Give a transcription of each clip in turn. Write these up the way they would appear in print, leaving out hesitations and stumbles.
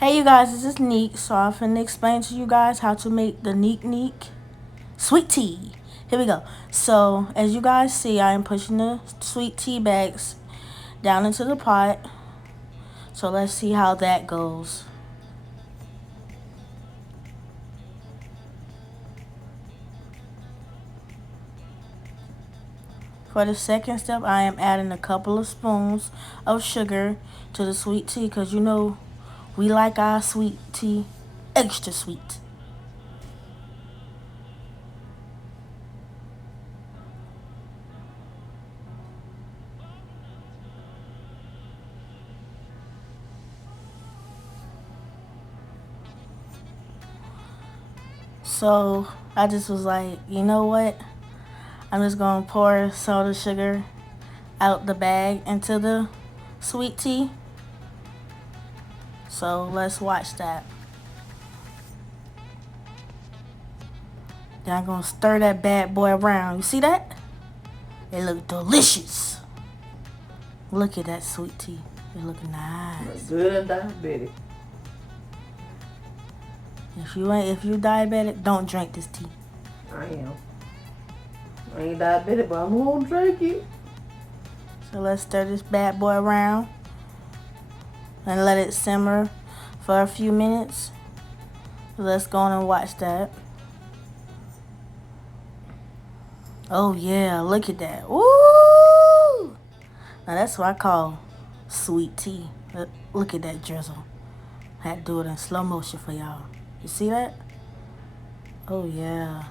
Hey you guys, this is Neek. So I'm finna explain to you guys how to make the Neek sweet tea. Here we go. So as you guys see, I am pushing the sweet tea bags down into the pot. So let's see how that goes. For the second step, I am adding a couple of spoons of sugar to the sweet tea because you know we like our sweet tea extra sweet. So I just was like, you know what? I'm just gonna pour soda sugar out the bag into the sweet tea. So let's watch that. Then I'm gonna stir that bad boy around. You see that? It look delicious. Look at that sweet tea. It look nice. Good and diabetic. If you diabetic, don't drink this tea. I am. I ain't diabetic, but I'm gonna drink it. So let's stir this bad boy around and let it simmer for a few minutes. Let's go on and watch that. Oh yeah, look at that. Ooh! Now that's what I call sweet tea. Look at that drizzle. I had to do it in slow motion for y'all. You see that? Oh yeah.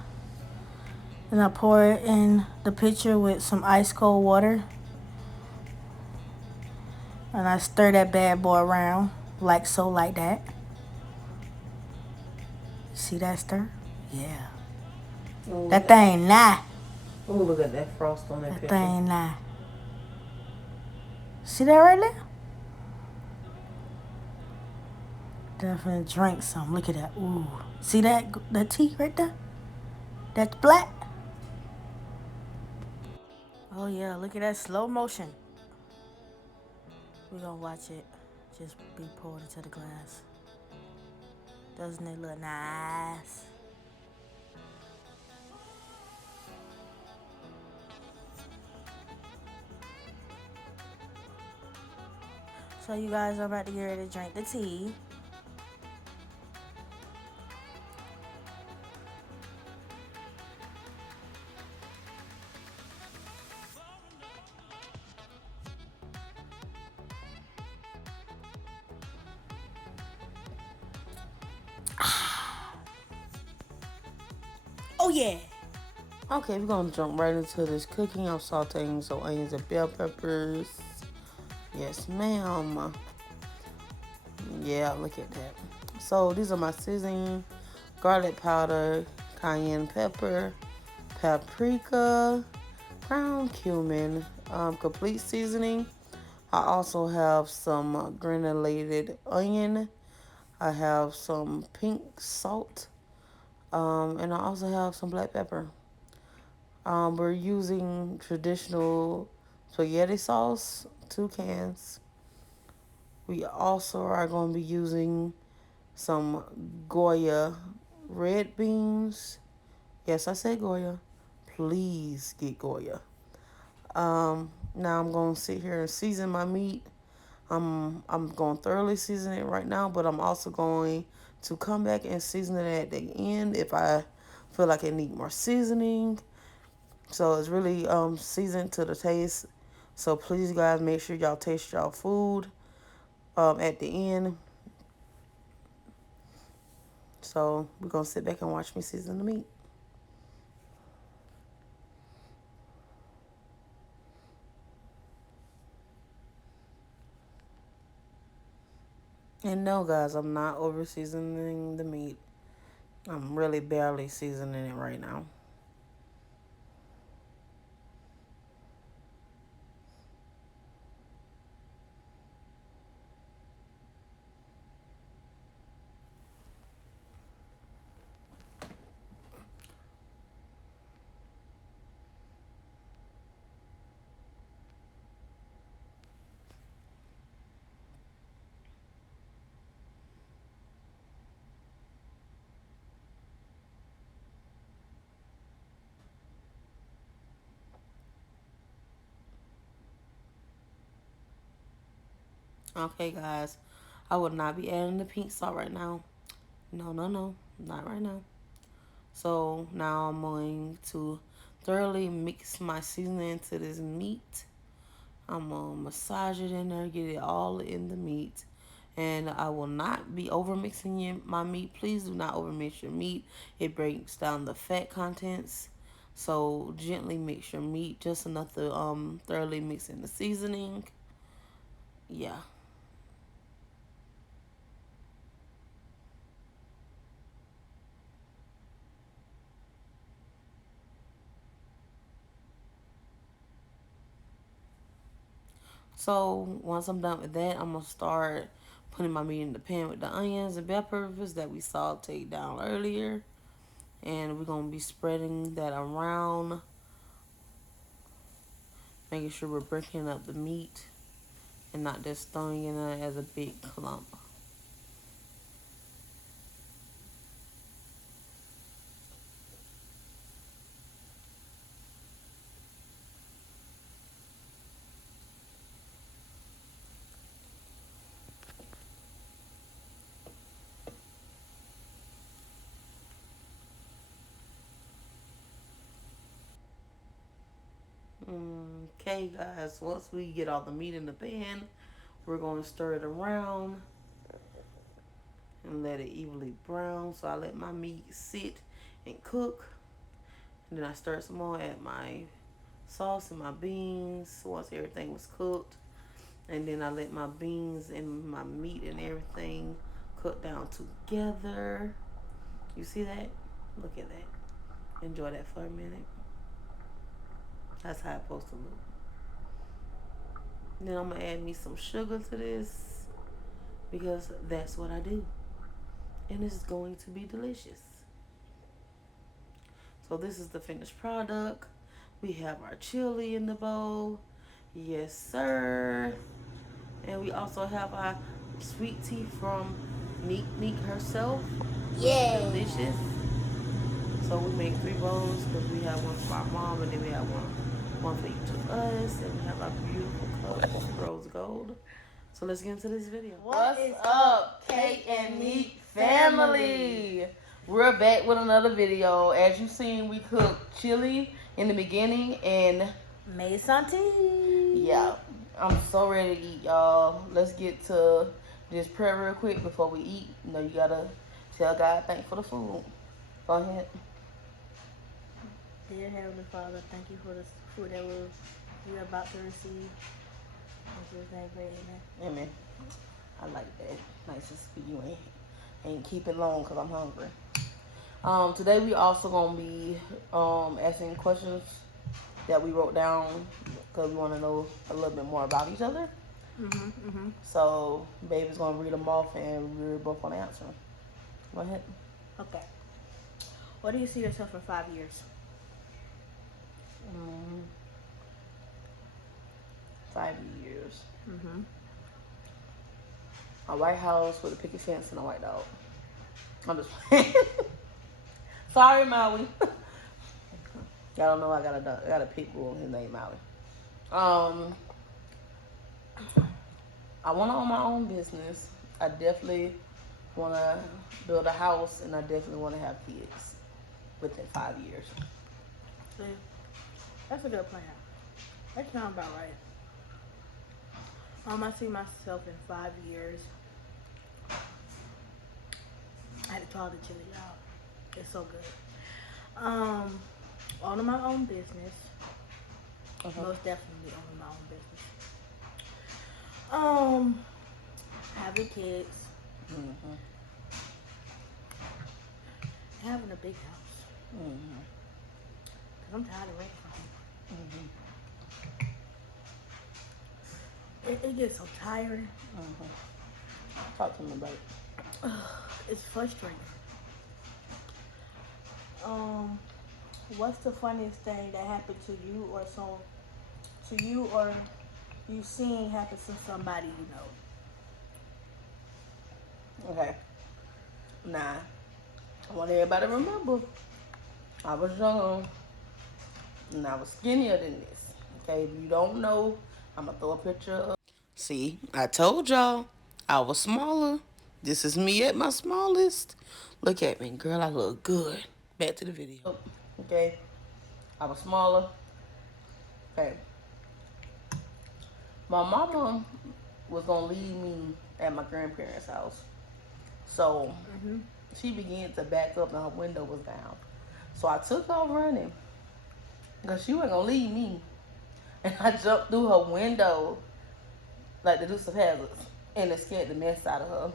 Then I pour it in the pitcher with some ice cold water. And I stir that bad boy around like so, like that. See that stir? Yeah. Ooh, That thing nah. Oh, look at that frost on that pepper. That thing nah. See that right there? Definitely drink some. Look at that. Ooh. See that tea right there? That's black. Oh yeah, look at that slow motion. We're gonna watch it just be poured into the glass. Doesn't it look nice? So you guys are about to get ready to drink the tea. Oh yeah. Okay, we're gonna jump right into this cooking. I'm sauteing some onions and bell peppers. Yes, ma'am. Yeah, look at that. So these are my seasoning: garlic powder, cayenne pepper, paprika, ground cumin, complete seasoning. I also have some granulated onion. I have some pink salt, and I also have some black pepper. We're using traditional spaghetti sauce, 2 cans. We also are going to be using some Goya red beans. Yes, I said Goya. Please get Goya. Now I'm going to sit here and season my meat. I'm going to thoroughly season it right now, but I'm also going to come back and season it at the end if I feel like it need more seasoning. So it's really seasoned to the taste. So please, guys, make sure y'all taste y'all food at the end. So we're gonna sit back and watch me season the meat. And no, guys, I'm not over seasoning the meat. I'm really barely seasoning it right now. Okay, guys. I will not be adding the pink salt right now. No, no, no. Not right now. So now I'm going to thoroughly mix my seasoning into this meat. I'm going to massage it in there, get it all in the meat. And I will not be over mixing my meat. Please do not over mix your meat. It breaks down the fat contents. So gently mix your meat, just enough to thoroughly mix in the seasoning. Yeah. So once I'm done with that, I'm gonna start putting my meat in the pan with the onions and bell peppers that we sauteed down earlier. And we're gonna be spreading that around, making sure we're breaking up the meat and not just throwing it in as a big clump. Okay, guys, once we get all the meat in the pan, we're going to stir it around and let it evenly brown. So I let my meat sit and cook. And then I stir some more, add my sauce and my beans once everything was cooked. And then I let my beans and my meat and everything cook down together. You see that? Look at that. Enjoy that for a minute. That's how it's supposed to look. Then I'm going to add me some sugar to this because that's what I do. And it's going to be delicious. So this is the finished product. We have our chili in the bowl. Yes, sir. And we also have our sweet tea from NiqueFamily herself. Yeah. Delicious. So we made 3 bowls because we have one for our mom and then we have one for each of us. And we have our beautiful cups, rose gold. So let's get into this video. What's up, Cait&Nek family? We're back with another video. As you've seen, we cooked chili in the beginning and made some tea. yeah, I'm so ready to eat, y'all. Let's get to this prayer real quick before we eat. You know, you gotta tell God thank you for the food. Go ahead. Dear Heavenly Father, thank you for the food that we're about to receive. In Jesus' name, amen. Amen. I like that. Nice to see you. Ain't keep it long because I'm hungry. Today we also gonna be asking questions that we wrote down because we want to know a little bit more about each other. So baby's gonna read them off and we're both gonna answer them. Go ahead. Okay. What do you see yourself in 5 years? 5 years. A white house with a picket fence and a white dog. I'm just playing. Sorry, Maui. Y'all don't know I got a pit bull. His name Maui. I want to own my own business. I definitely want to build a house, and I definitely want to have kids within 5 years. See, that's a good plan. That sounds about right. I see myself in 5 years. I had to call the chili out. It's so good. Owning my own business. Most definitely owning my own business. Having kids. Having a big house. Cause I'm tired of renting from people. It gets so tiring. Talk to me about it. It's frustrating. What's the funniest thing that happened to you or you seen happen to somebody you know? Okay. Nah. I want everybody to remember. I was young and I was skinnier than this. Okay, if you don't know, I'm gonna throw a picture up. See, I told y'all I was smaller. This is me at my smallest. Look at me, girl. I look good. Back to the video. Okay, I was smaller. Okay, my mama was gonna leave me at my grandparents' house, so she began to back up and her window was down. So I took off running because she wasn't gonna leave me, and I jumped through her window like the Deuce of Hazards, and it scared the mess out of her.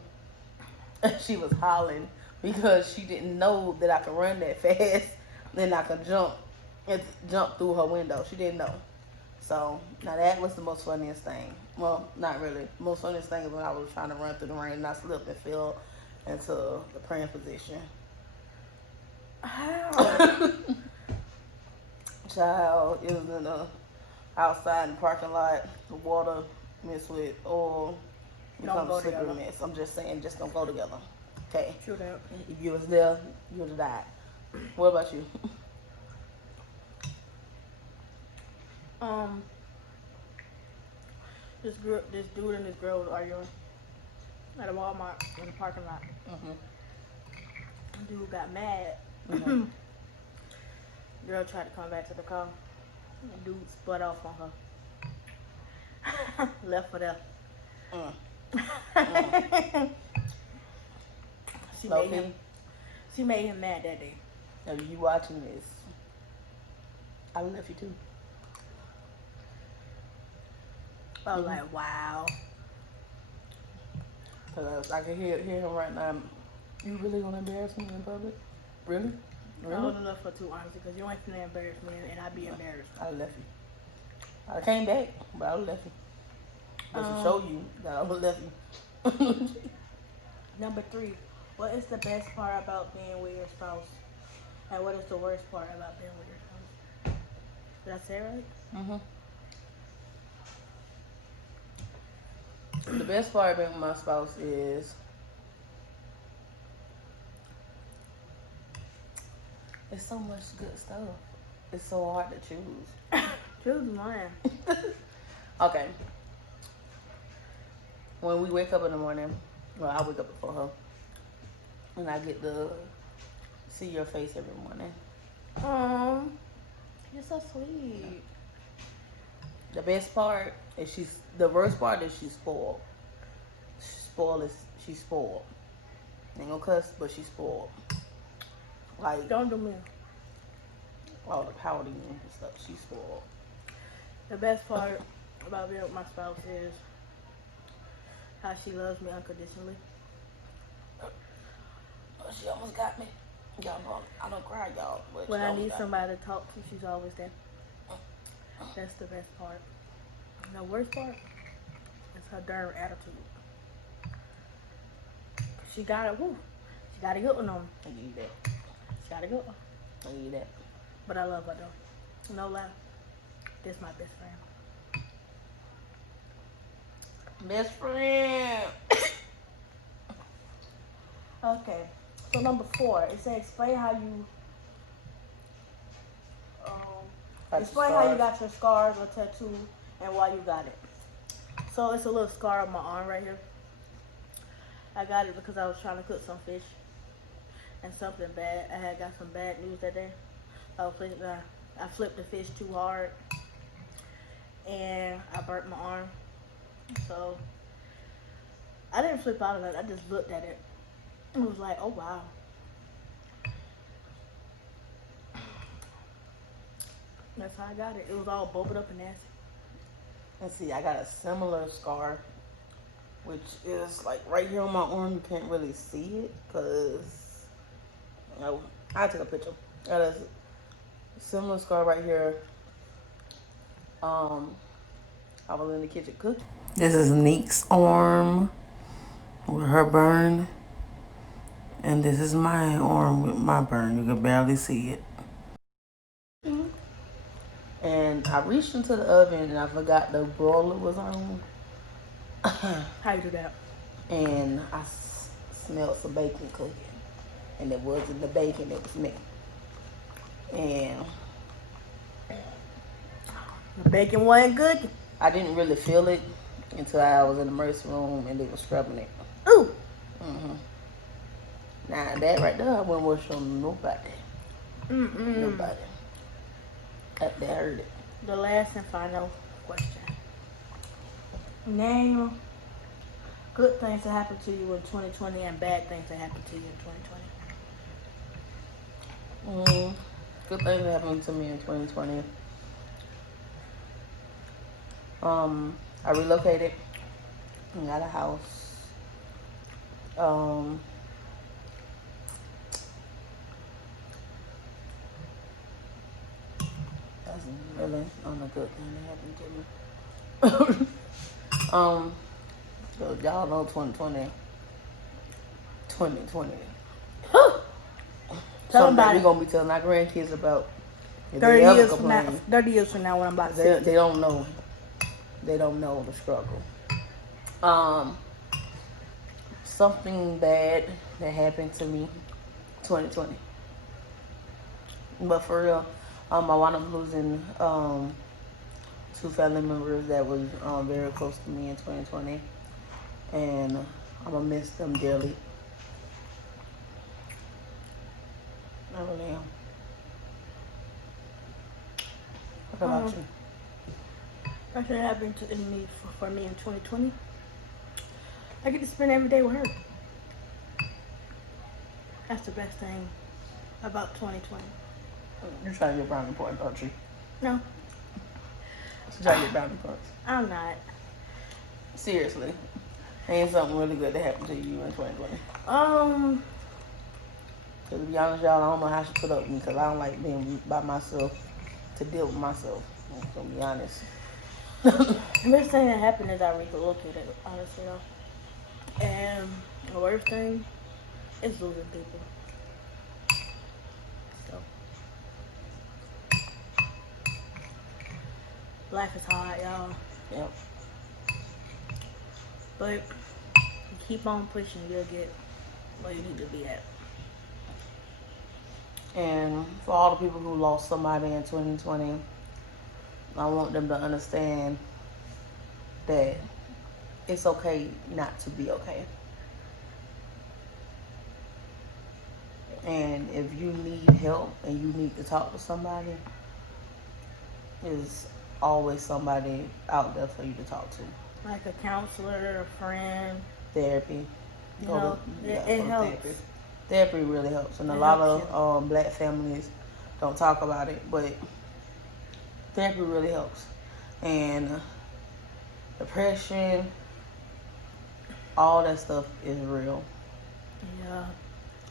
And she was hollering because she didn't know that I could run that fast, then I could jump through her window. She didn't know. So now that was the most funniest thing. Well, not really. The most funniest thing is when I was trying to run through the rain and I slipped and fell into the praying position. How? Child, it was in the outside in the parking lot. The water mixed with oil becomes a slippery mess. I'm just saying, just don't go together. Okay. True that. If you was there, you would have died. What about you? This dude and this girl was arguing at a Walmart in the parking lot. Dude got mad. Girl tried to come back to the car. The dude spun off on her. Left for there. She made him mad that day. Now, you watching this? I left you too. I was like, wow. Cause I can hear him right now. You really gonna embarrass me in public? Really? I was enough for two honestly, because you ain't gonna embarrass me and I'd be embarrassed. I left you. I came back, but I left you. Just to show you that I left you. Number 3, what is the best part about being with your spouse? And what is the worst part about being with your spouse? Did I say it right? The best part of being with my spouse is it's so much good stuff. It's so hard to choose. Choose one. Okay. When we wake up in the morning, well, I wake up before her, and I get to see your face every morning. You're so sweet. The best part is the worst part is she's spoiled. She's spoiled. Ain't gonna cuss, but she's spoiled. Like, don't do me. All the pouting and stuff, she's spoiled. The best part about being with my spouse is how she loves me unconditionally. She almost got me. Y'all know I don't cry, y'all. But when I need somebody to talk to, she's always there. That's the best part. And the worst part is her darn attitude. She got it. She got a good one on me. I give you that. She got a good one. I give you that. But I love her though. No lie. This my best friend. Best friend. Okay. So number 4, it says explain how you got your scars or tattoo and why you got it. So it's a little scar on my arm right here. I got it because I was trying to cook some fish and something bad. I had got some bad news that day. I flipped the fish too hard and I burnt my arm. So I didn't flip out of it. I just looked at it. It was like, oh wow. That's how I got it. It was all bubbled up and nasty. Let's see, I got a similar scar, which is like right here on my arm. You can't really see it because I took a picture. I got a similar scar right here. I was in the kitchen cooking. This is Neek's arm with her burn. And this is my arm with my burn. You can barely see it. And I reached into the oven and I forgot the broiler was on. How you do that? And I smelled some bacon cooking. And it wasn't the bacon, it was me. And the bacon wasn't good. I didn't really feel it until I was in the emergency room and they was scrubbing it. Ooh. Now that right there, I wouldn't wish on nobody. Nobody. That hurt it. The last and final question. Name good things that happened to you in 2020 and bad things that happened to you in 2020. Good things that happened to me in 2020. I relocated and got a house. That's really a good thing that happened to me. So y'all know 2020. 2020. Tell them about we're it. gonna be telling our grandkids about. 30 years from now. 30 years from now, when I'm about to. They don't know. They don't know the struggle. Something bad that happened to me, 2020. But for real, I wound up losing 2 family members that was very close to me in 2020, and I'm gonna miss them dearly. I really am. What about you? That's what happened to me for me in 2020. I get to spend every day with her. That's the best thing about 2020. You're trying to get brownie points, aren't you? No. You're trying to get brownie points. I'm not. Seriously. Ain't something really good that happened to you in 2020? To be honest, y'all, I don't know how she put up with me because I don't like being by myself to deal with myself. I'm gonna be honest. The best thing that happened is I relocated, honestly, though. And the worst thing is losing people. So, life is hard, y'all. Yep. But you keep on pushing, you'll get where you need to be at. And for all the people who lost somebody in 2020, I want them to understand that it's okay not to be okay. And if you need help and you need to talk to somebody, there's always somebody out there for you to talk to. Like a counselor, a friend. Therapy. It helps. Therapy really helps. And a lot of black families don't talk about it, but therapy really helps. And depression, all that stuff is real. Yeah.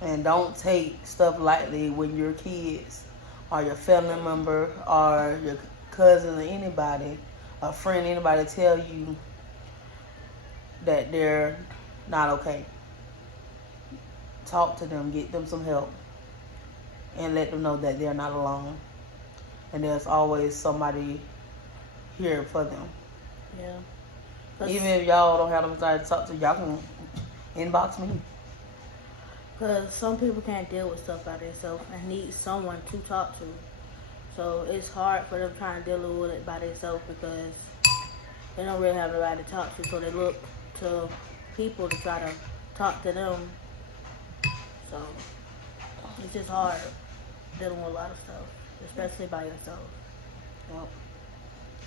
And don't take stuff lightly when your kids or your family member or your cousin or anybody, a friend, anybody tell you that they're not okay. Talk to them, get them some help, and let them know that they're not alone. And there's always somebody here for them. Yeah. Even if y'all don't have them to talk to, y'all can inbox me. Because some people can't deal with stuff by themselves and need someone to talk to. So it's hard for them trying to deal with it by themselves because they don't really have nobody to talk to. So they look to people to try to talk to them. So it's just hard dealing with a lot of stuff, especially by yourself. Yep.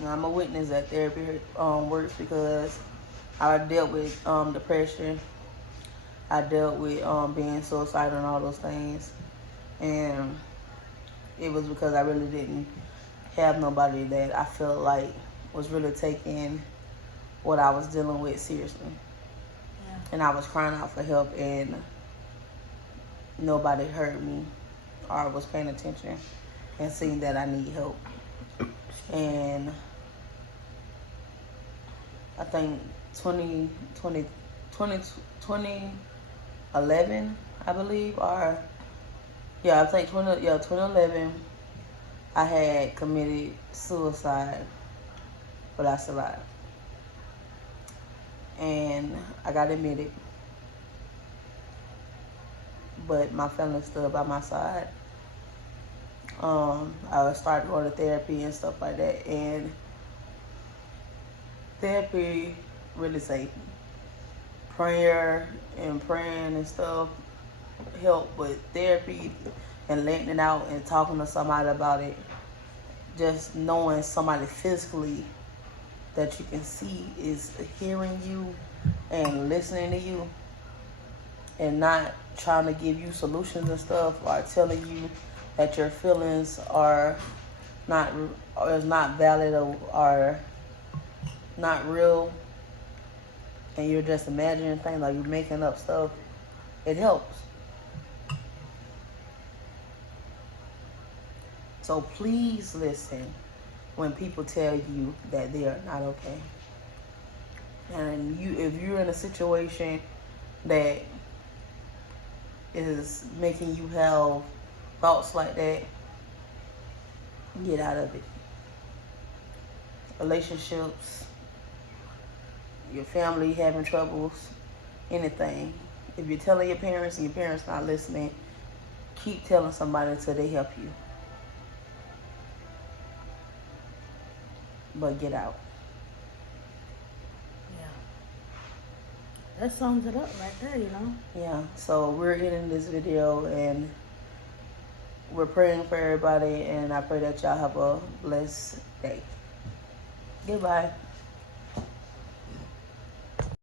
Now, I'm a witness that therapy works because I dealt with depression. I dealt with being suicidal and all those things. And it was because I really didn't have nobody that I felt like was really taking what I was dealing with seriously. Yeah. And I was crying out for help and nobody heard me or was paying attention and seeing that I need help. And I think 2011, I believe, or yeah, I think 2011, I had committed suicide, but I survived. And I got admitted, but my family stood by my side. I started going to therapy and stuff like that, and therapy really say praying and stuff help, but therapy and letting it out and talking to somebody about it, just knowing somebody physically that you can see is hearing you and listening to you and not trying to give you solutions and stuff, or telling you that your feelings are not or is not valid, or are not real, and you're just imagining things, like you're making up stuff, it helps. So please listen when people tell you that they are not okay. And if you're in a situation that is making you have thoughts like that, get out of it. Relationships, your family having troubles, anything. If you're telling your parents and your parents not listening, keep telling somebody until they help you. But get out. Yeah. That sums it up right there, you know? Yeah, so we're ending this video, and we're praying for everybody, and I pray that y'all have a blessed day. Goodbye.